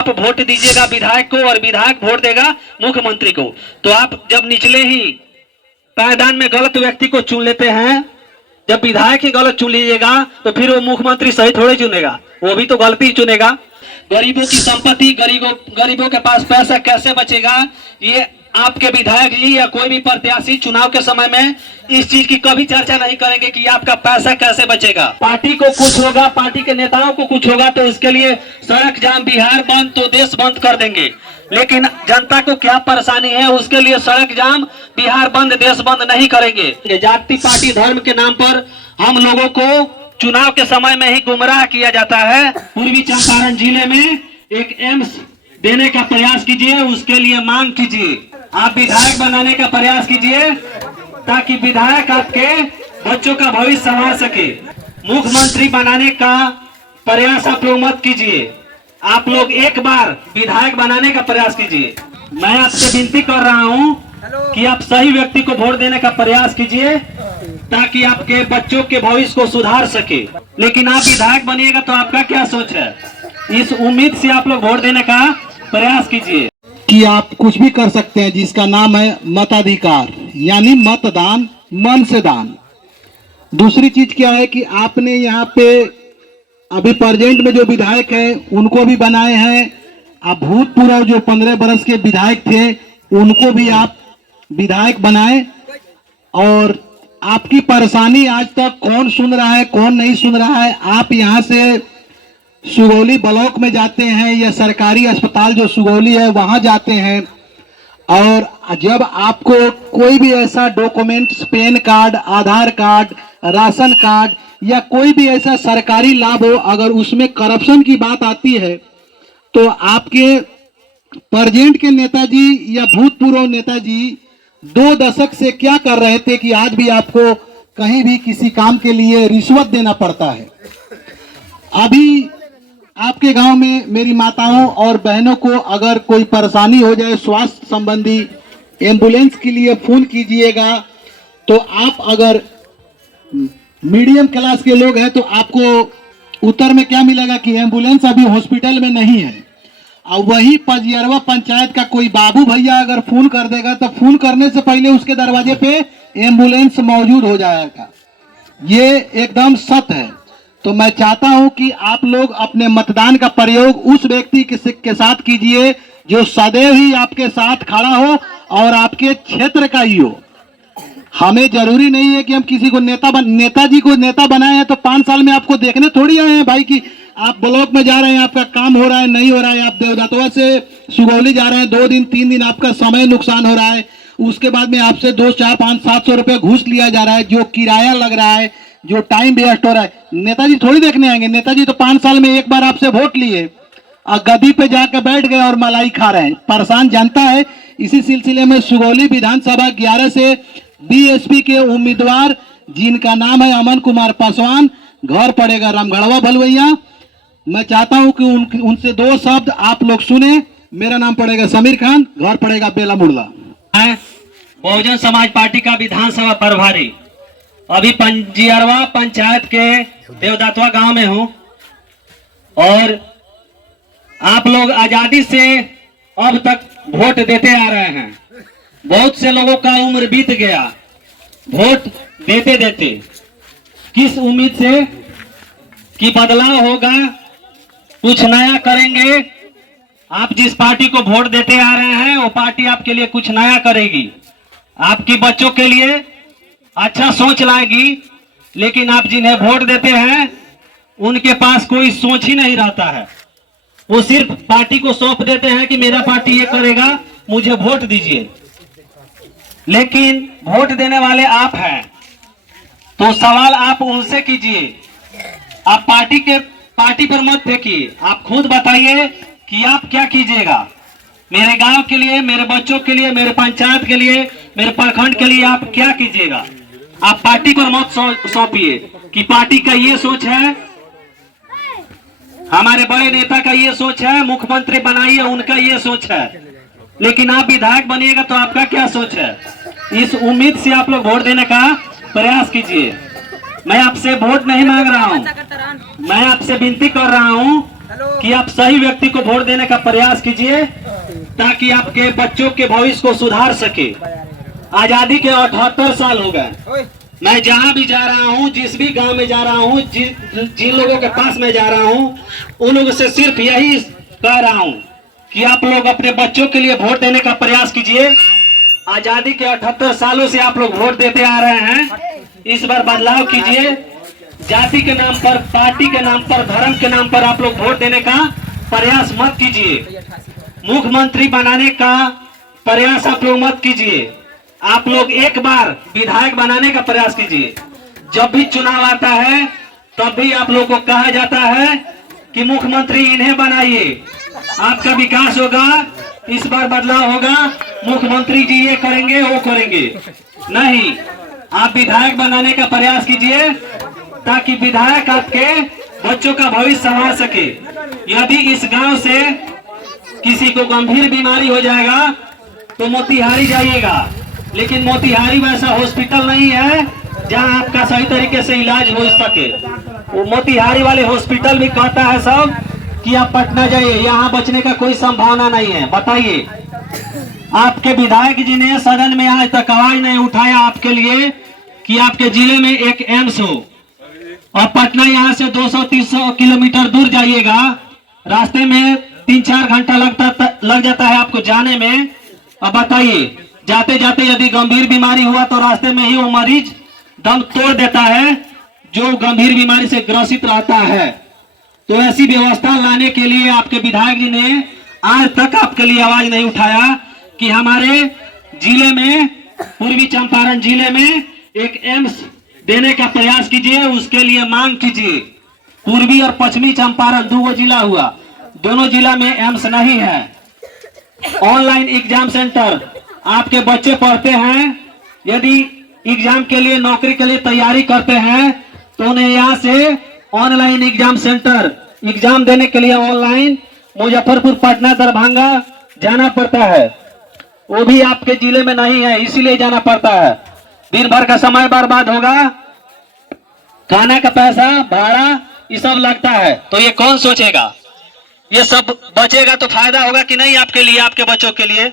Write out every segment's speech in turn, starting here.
आप वोट दीजिएगा विधायक को और विधायक वोट देगा मुख्यमंत्री को। तो आप जब निचले ही पायदान में गलत व्यक्ति को चुन लेते हैं, जब विधायक ही गलत चुन लीजिएगा तो फिर वो मुख्यमंत्री सही थोड़े चुनेगा, वो भी तो गलती ही चुनेगा। गरीबों की संपत्ति, गरीबों के पास पैसा कैसे बचेगा, ये आपके विधायक जी या कोई भी प्रत्याशी चुनाव के समय में इस चीज की कभी चर्चा नहीं करेंगे कि आपका पैसा कैसे बचेगा। पार्टी को कुछ होगा, पार्टी के नेताओं को कुछ होगा तो इसके लिए सड़क जाम, बिहार बंद तो देश बंद कर देंगे। लेकिन जनता को क्या परेशानी है, उसके लिए सड़क जाम, बिहार बंद, देश बंद नहीं करेंगे। जाति पार्टी धर्म के नाम पर हम लोगों को चुनाव के समय में ही गुमराह किया जाता है। पूर्वी चंपारण जिले में एक एम्स देने का प्रयास कीजिए, उसके लिए मांग कीजिए। आप विधायक बनाने का प्रयास कीजिए ताकि विधायक आपके बच्चों का भविष्य संवार सके। मुख्यमंत्री बनाने का प्रयास आप लोग मत कीजिए, आप लोग एक बार विधायक बनाने का प्रयास कीजिए। मैं आपसे विनती कर रहा हूं कि आप सही व्यक्ति को वोट देने का प्रयास कीजिए ताकि आपके बच्चों के भविष्य को सुधार सके। लेकिन आप विधायक बनिएगा तो आपका क्या सोच है, इस उम्मीद से आप लोग वोट देने का प्रयास कीजिए कि आप कुछ भी कर सकते हैं जिसका नाम है मताधिकार, यानी मतदान, मन से दान। दूसरी चीज क्या है कि आपने यहाँ पे अभी प्रेजेंट में जो विधायक है उनको भी बनाए हैं, आप भूतपूर्व जो 15 बरस के विधायक थे उनको भी आप विधायक बनाए। और आपकी परेशानी आज तक कौन सुन रहा है, कौन नहीं सुन रहा है। आप यहाँ से सुगौली ब्लॉक में जाते हैं या सरकारी अस्पताल जो सुगौली है वहां जाते हैं, और जब आपको कोई भी ऐसा डॉक्यूमेंट्स, पैन कार्ड, आधार कार्ड, राशन कार्ड या कोई भी ऐसा सरकारी लाभ हो, अगर उसमें करप्शन की बात आती है तो आपके प्रेजेंट के नेताजी या भूतपूर्व नेताजी 2 दशक से क्या कर रहे थे कि आज भी आपको कहीं भी किसी काम के लिए रिश्वत देना पड़ता है। अभी आपके गांव में मेरी माताओं और बहनों को अगर कोई परेशानी हो जाए स्वास्थ्य संबंधी, एम्बुलेंस के लिए फोन कीजिएगा। तो आप अगर मीडियम क्लास के लोग हैं तो आपको उत्तर में क्या मिलेगा कि एम्बुलेंस अभी हॉस्पिटल में नहीं है। और वही पजियरवा पंचायत का कोई बाबू भैया अगर फोन कर देगा तो फोन करने से पहले उसके दरवाजे पे एम्बुलेंस मौजूद हो जाएगा। ये एकदम सत्य है। तो मैं चाहता हूं कि आप लोग अपने मतदान का प्रयोग उस व्यक्ति के साथ कीजिए जो सदैव ही आपके साथ खड़ा हो और आपके क्षेत्र का ही हो। हमें जरूरी नहीं है कि हम किसी को नेताजी को नेता बनाए हैं तो 5 साल में आपको देखने थोड़ी आए हैं भाई कि आप ब्लॉक में जा रहे हैं, आपका काम हो रहा है नहीं हो रहा है, आप देवदत्तवा से सुगौली जा रहे हैं, 2 दिन 3 दिन आपका समय नुकसान हो रहा है, उसके बाद में आपसे 2, 4, 5, 700 रुपये घूस लिया जा रहा है, जो किराया लग रहा है, जो टाइम वेस्ट हो रहा है। नेताजी थोड़ी देखने आएंगे। नेताजी तो 5 साल में एक बार आपसे वोट लिए और गद्दी पे जाकर बैठ गए और मलाई खा रहे हैं। परेशान जनता है। इसी सिलसिले में सुगौली विधानसभा 11 से बीएसपी के उम्मीदवार जिनका नाम है अमन कुमार पासवान, घर पड़ेगा रामगढ़वा भलवैया। मैं चाहता हूं कि उनसे 2 शब्द आप लोग सुने। मेरा नाम पड़ेगा समीर खान, घर पड़ेगा बेला मुड़ला। बहुजन समाज पार्टी का विधानसभा प्रभारी। अभी पंजियरवा पंचायत के देवदत्तवा गांव में हूं और आप लोग आजादी से अब तक वोट देते आ रहे हैं। बहुत से लोगों का उम्र बीत गया वोट देते देते। किस उम्मीद से कि बदलाव होगा, कुछ नया करेंगे। आप जिस पार्टी को वोट देते आ रहे हैं वो पार्टी आपके लिए कुछ नया करेगी, आपके बच्चों के लिए अच्छा सोच लाएगी। लेकिन आप जिन्हें वोट देते हैं उनके पास कोई सोच ही नहीं रहता है। वो सिर्फ पार्टी को सौंप देते हैं कि मेरा पार्टी ये करेगा, मुझे वोट दीजिए। लेकिन वोट देने वाले आप हैं तो सवाल आप उनसे कीजिए। आप पार्टी पर मत फेंकिए। आप खुद बताइए कि आप क्या कीजिएगा मेरे गांव के लिए, मेरे बच्चों के लिए, मेरे पंचायत के लिए, मेरे प्रखंड के लिए। आप क्या कीजिएगा। आप पार्टी पर मत सौंपिए कि पार्टी का ये सोच है, हमारे बड़े नेता का ये सोच है, मुख्यमंत्री बनाइए उनका ये सोच है। लेकिन आप विधायक बनिएगा तो आपका क्या सोच है, इस उम्मीद से आप लोग वोट देने का प्रयास कीजिए। मैं आपसे वोट नहीं मांग रहा हूं, मैं आपसे विनती कर रहा हूं कि आप सही व्यक्ति को वोट देने का प्रयास कीजिए ताकि आपके बच्चों के भविष्य को सुधार सके। आजादी के 78 साल हो गए। मैं जहां भी जा रहा हूं, जिस भी गांव में जा रहा हूं, जिन लोगों के पास मैं जा रहा हूं, उन लोगों से सिर्फ यही कह रहा हूं कि आप लोग अपने बच्चों के लिए वोट देने का प्रयास कीजिए। आजादी के 78 सालों से आप लोग वोट देते आ रहे हैं, इस बार बदलाव कीजिए। जाति के नाम पर, पार्टी के नाम पर, धर्म के नाम पर आप लोग वोट देने का प्रयास मत कीजिए। मुख्यमंत्री बनाने का प्रयास आप लोग मत कीजिए। आप लोग एक बार विधायक बनाने का प्रयास कीजिए। जब भी चुनाव आता है तब भी आप लोग को कहा जाता है कि मुख्यमंत्री इन्हें बनाइए, आपका विकास होगा, इस बार बदलाव होगा, मुख्यमंत्री जी ये करेंगे वो करेंगे। नहीं, आप विधायक बनाने का प्रयास कीजिए ताकि विधायक आपके बच्चों का भविष्य संवार सके। यदि इस गांव से किसी को गंभीर बीमारी हो जाएगा तो मोतिहारी जाइएगा, लेकिन मोतिहारी वैसा हॉस्पिटल नहीं है जहां आपका सही तरीके से इलाज हो सके। वो मोतिहारी वाले हॉस्पिटल भी कहता है सब कि आप पटना जाइए, यहाँ बचने का कोई संभावना नहीं है। बताइए, आपके विधायक जी ने सदन में आज तक आवाज नहीं उठाया आपके लिए कि आपके जिले में एक एम्स हो। और पटना यहाँ से 200-300 किलोमीटर दूर जाइएगा, रास्ते में 3-4 घंटा लग जाता है आपको जाने में। अब बताइए, जाते जाते यदि गंभीर बीमारी हुआ तो रास्ते में ही वो मरीज दम तोड़ देता है जो गंभीर बीमारी से ग्रसित रहता है। तो ऐसी व्यवस्था लाने के लिए आपके विधायक जी ने आज तक आपके लिए आवाज नहीं उठाया कि हमारे जिले में, पूर्वी चंपारण जिले में एक एम्स देने का प्रयास कीजिए, उसके लिए मांग कीजिए। पूर्वी और पश्चिमी चंपारण 2 जिला हुआ, दोनों जिला में एम्स नहीं है। ऑनलाइन एग्जाम सेंटर, आपके बच्चे पढ़ते हैं, यदि एग्जाम के लिए, नौकरी के लिए तैयारी करते हैं तो उन्हें यहाँ से ऑनलाइन एग्जाम सेंटर, एग्जाम देने के लिए ऑनलाइन मुजफ्फरपुर, पटना, दरभंगा जाना पड़ता है। वो भी आपके जिले में नहीं है, इसीलिए जाना पड़ता है। दिन भर का समय बर्बाद होगा, खाना का पैसा, भाड़ा, ये सब लगता है। तो ये कौन सोचेगा? ये सब बचेगा तो फायदा होगा कि नहीं आपके लिए, आपके बच्चों के लिए?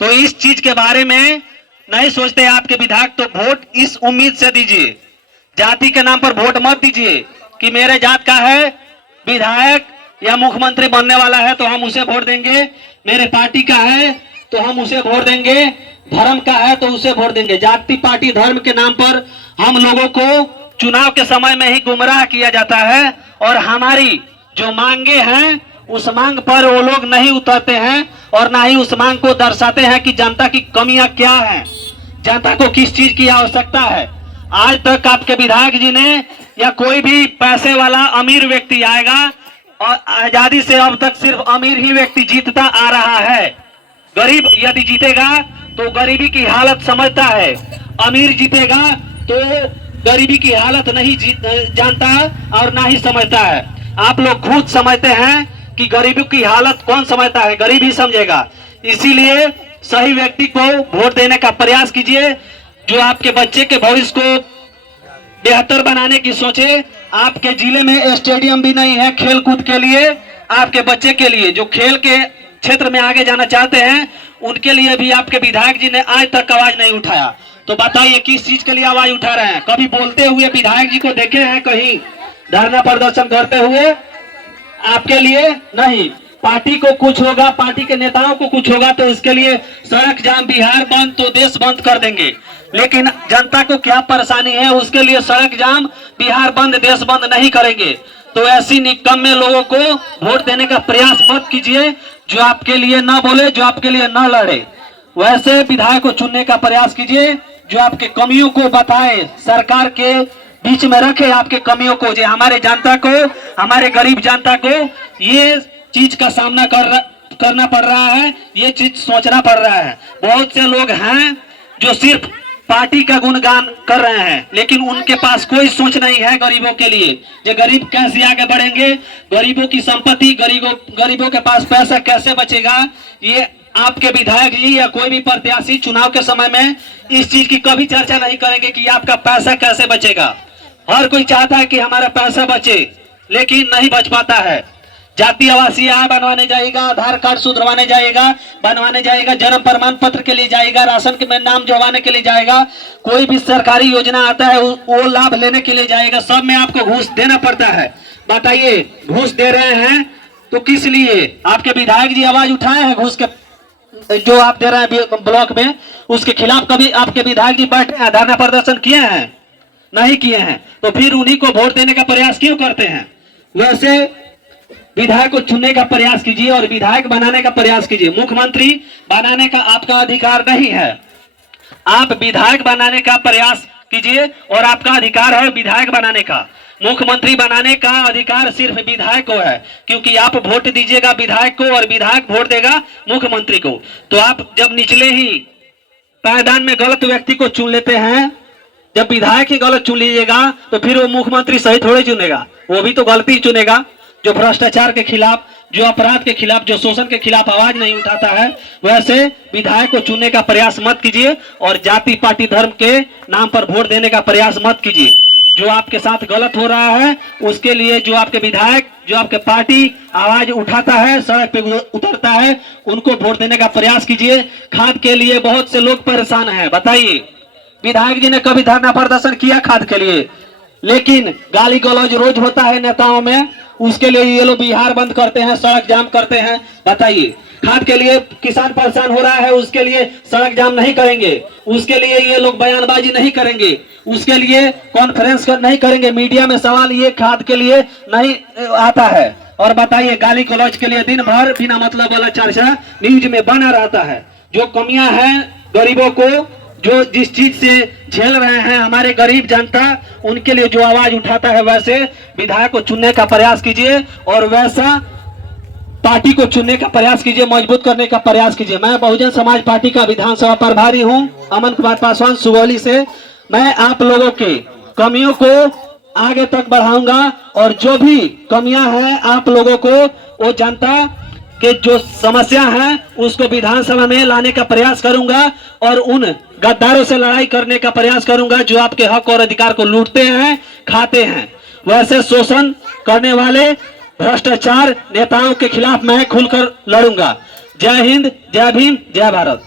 तो इस चीज के बारे में नहीं सोचते आपके विधायक। तो वोट इस उम्मीद से दीजिए, जाति के नाम पर वोट मत दीजिए कि मेरे जात का है विधायक या मुख्यमंत्री बनने वाला है तो हम उसे वोट देंगे, मेरे पार्टी का है तो हम उसे वोट देंगे, धर्म का है तो उसे वोट देंगे। जाति, पार्टी, धर्म के नाम पर हम लोगों को चुनाव के समय में ही गुमराह किया जाता है और हमारी जो मांगे हैं उस मांग पर वो लोग नहीं उतरते हैं और ना ही उस मांग को दर्शाते हैं कि जनता की कमियां क्या हैं, जनता को किस चीज की आवश्यकता है। आज तक आपके विधायक जी ने या कोई भी पैसे वाला अमीर व्यक्ति आएगा, और आजादी से अब तक सिर्फ अमीर ही व्यक्ति जीतता आ रहा है। गरीब यदि जीतेगा तो गरीबी की हालत समझता है, अमीर जीतेगा तो गरीबी की हालत नहीं जानता और ना ही समझता है। आप लोग खुद समझते हैं कि गरीबी की हालत कौन समझता है, गरीब ही समझेगा। इसीलिए सही व्यक्ति को वोट देने का प्रयास कीजिए जो आपके बच्चे के भविष्य को बेहतर बनाने की सोचे। आपके जिले में स्टेडियम भी नहीं है खेल कूद के लिए, आपके बच्चे के लिए जो खेल के क्षेत्र में आगे जाना चाहते हैं उनके लिए भी आपके विधायक जी ने आज तक आवाज नहीं उठाया। तो बताइए किस चीज के लिए आवाज उठा रहे हैं? कभी बोलते हुए विधायक जी को देखे हैं कहीं धरना प्रदर्शन करते हुए? आपके लिए नहीं। पार्टी को कुछ होगा, पार्टी के नेताओं को कुछ होगा तो उसके लिए सड़क जाम, बिहार बंद तो देश बंद कर देंगे। लेकिन जनता को क्या परेशानी है उसके लिए सड़क जाम, बिहार बंद, देश बंद नहीं करेंगे। तो ऐसी निकम्मे लोगों को वोट देने का प्रयास मत कीजिए जो आपके लिए न बोले, जो आपके लिए न लड़े। वैसे विधायक को चुनने का प्रयास कीजिए जो आपके कमियों को बताए, सरकार के बीच में रखे आपके कमियों को, जो हमारे जनता को, हमारे गरीब जनता को ये चीज का सामना करना पड़ रहा है, ये चीज सोचना पड़ रहा है। बहुत से लोग हैं जो सिर्फ पार्टी का गुणगान कर रहे हैं लेकिन उनके पास कोई सोच नहीं है गरीबों के लिए, जो गरीब कैसे आगे बढ़ेंगे, गरीबों की संपत्ति, गरीबों के पास पैसा कैसे बचेगा। ये आपके विधायक जी या कोई भी प्रत्याशी चुनाव के समय में इस चीज की कभी चर्चा नहीं करेंगे कि आपका पैसा कैसे बचेगा। हर कोई चाहता है कि हमारा पैसा बचे लेकिन नहीं बच पाता है। जाति आवासीय बनवाने जाएगा, आधार कार्ड सुधरवाने जाएगा, बनवाने जाएगा, जन्म प्रमाण पत्र के लिए जाएगा, राशन के में नाम जोड़वाने के लिए जाएगा, कोई भी सरकारी योजना आता है वो लाभ लेने के लिए जाएगा, सब में आपको घूस देना पड़ता है। बताइए, घूस दे रहे हैं तो किस लिए? आपके विधायक जी आवाज उठाए हैं घूस के जो आप दे रहे हैं ब्लॉक में, उसके खिलाफ कभी आपके विधायक जी बैठे हैं, धरना प्रदर्शन किए हैं? नहीं किए हैं। तो फिर उन्हीं को वोट देने का प्रयास क्यों करते हैं? वैसे विधायक को चुनने का प्रयास कीजिए और विधायक बनाने का प्रयास कीजिए। मुख्यमंत्री बनाने का आपका अधिकार नहीं है, आप विधायक बनाने का प्रयास कीजिए और आपका अधिकार है विधायक बनाने का। मुख्यमंत्री बनाने का अधिकार सिर्फ विधायक को है, क्योंकि आप वोट दीजिएगा विधायक को और विधायक वोट देगा मुख्यमंत्री को। तो आप जब निचले ही पायदान में गलत व्यक्ति को चुन लेते हैं, जब विधायक ही गलत चुन लीजिएगा तो फिर वो मुख्यमंत्री सही थोड़े चुनेगा, वो भी तो गलती चुनेगा। जो भ्रष्टाचार के खिलाफ, जो अपराध के खिलाफ, जो शोषण के खिलाफ आवाज नहीं उठाता है, वैसे विधायक को चुनने का प्रयास मत कीजिए और जाति पार्टी धर्म के नाम पर वोट देने का प्रयास मत कीजिए। जो आपके साथ गलत हो रहा है उसके लिए जो आपके विधायक, जो आपके पार्टी आवाज उठाता है, सड़क पे उतरता है, उनको वोट देने का प्रयास कीजिए। खाद के लिए बहुत से लोग परेशान हैं। बताइए, विधायक जी ने कभी धरना प्रदर्शन किया खाद के लिए? लेकिन गाली गलौज रोज होता है नेताओं में, उसके लिए ये लोग बिहार बंद करते हैं, सड़क जाम करते हैं। बताइए, खाद के लिए किसान परेशान हो रहा है, उसके लिए सड़क जाम नहीं करेंगे, उसके लिए ये लोग बयानबाजी नहीं करेंगे, उसके लिए कॉन्फ्रेंस नहीं करेंगे, मीडिया में सवाल ये खाद के लिए नहीं आता है। और बताइए, गाली गलौज के लिए दिन भर बिना मतलब वाला चर्चा न्यूज में बना रहता है। जो कमियां हैं गरीबों को, जो जिस चीज से झेल रहे हैं हमारे गरीब जनता, उनके लिए जो आवाज उठाता है, वैसे विधायक को चुनने का प्रयास कीजिए और वैसा पार्टी को चुनने का प्रयास कीजिए, मजबूत करने का प्रयास कीजिए। मैं बहुजन समाज पार्टी का विधानसभा प्रभारी हूं, अमन कुमार पासवान सुगौली से। मैं आप लोगों के कमियों को आगे तक बढ़ाऊंगा और जो भी कमियां हैं आप लोगों को, वो जनता के जो समस्या है उसको विधानसभा में लाने का प्रयास करूंगा और उन गद्दारों से लड़ाई करने का प्रयास करूंगा जो आपके हक और अधिकार को लूटते हैं, खाते हैं। वैसे शोषण करने वाले भ्रष्टाचार नेताओं के खिलाफ मैं खुलकर लड़ूंगा। जय हिंद, जय भीम, जय भारत।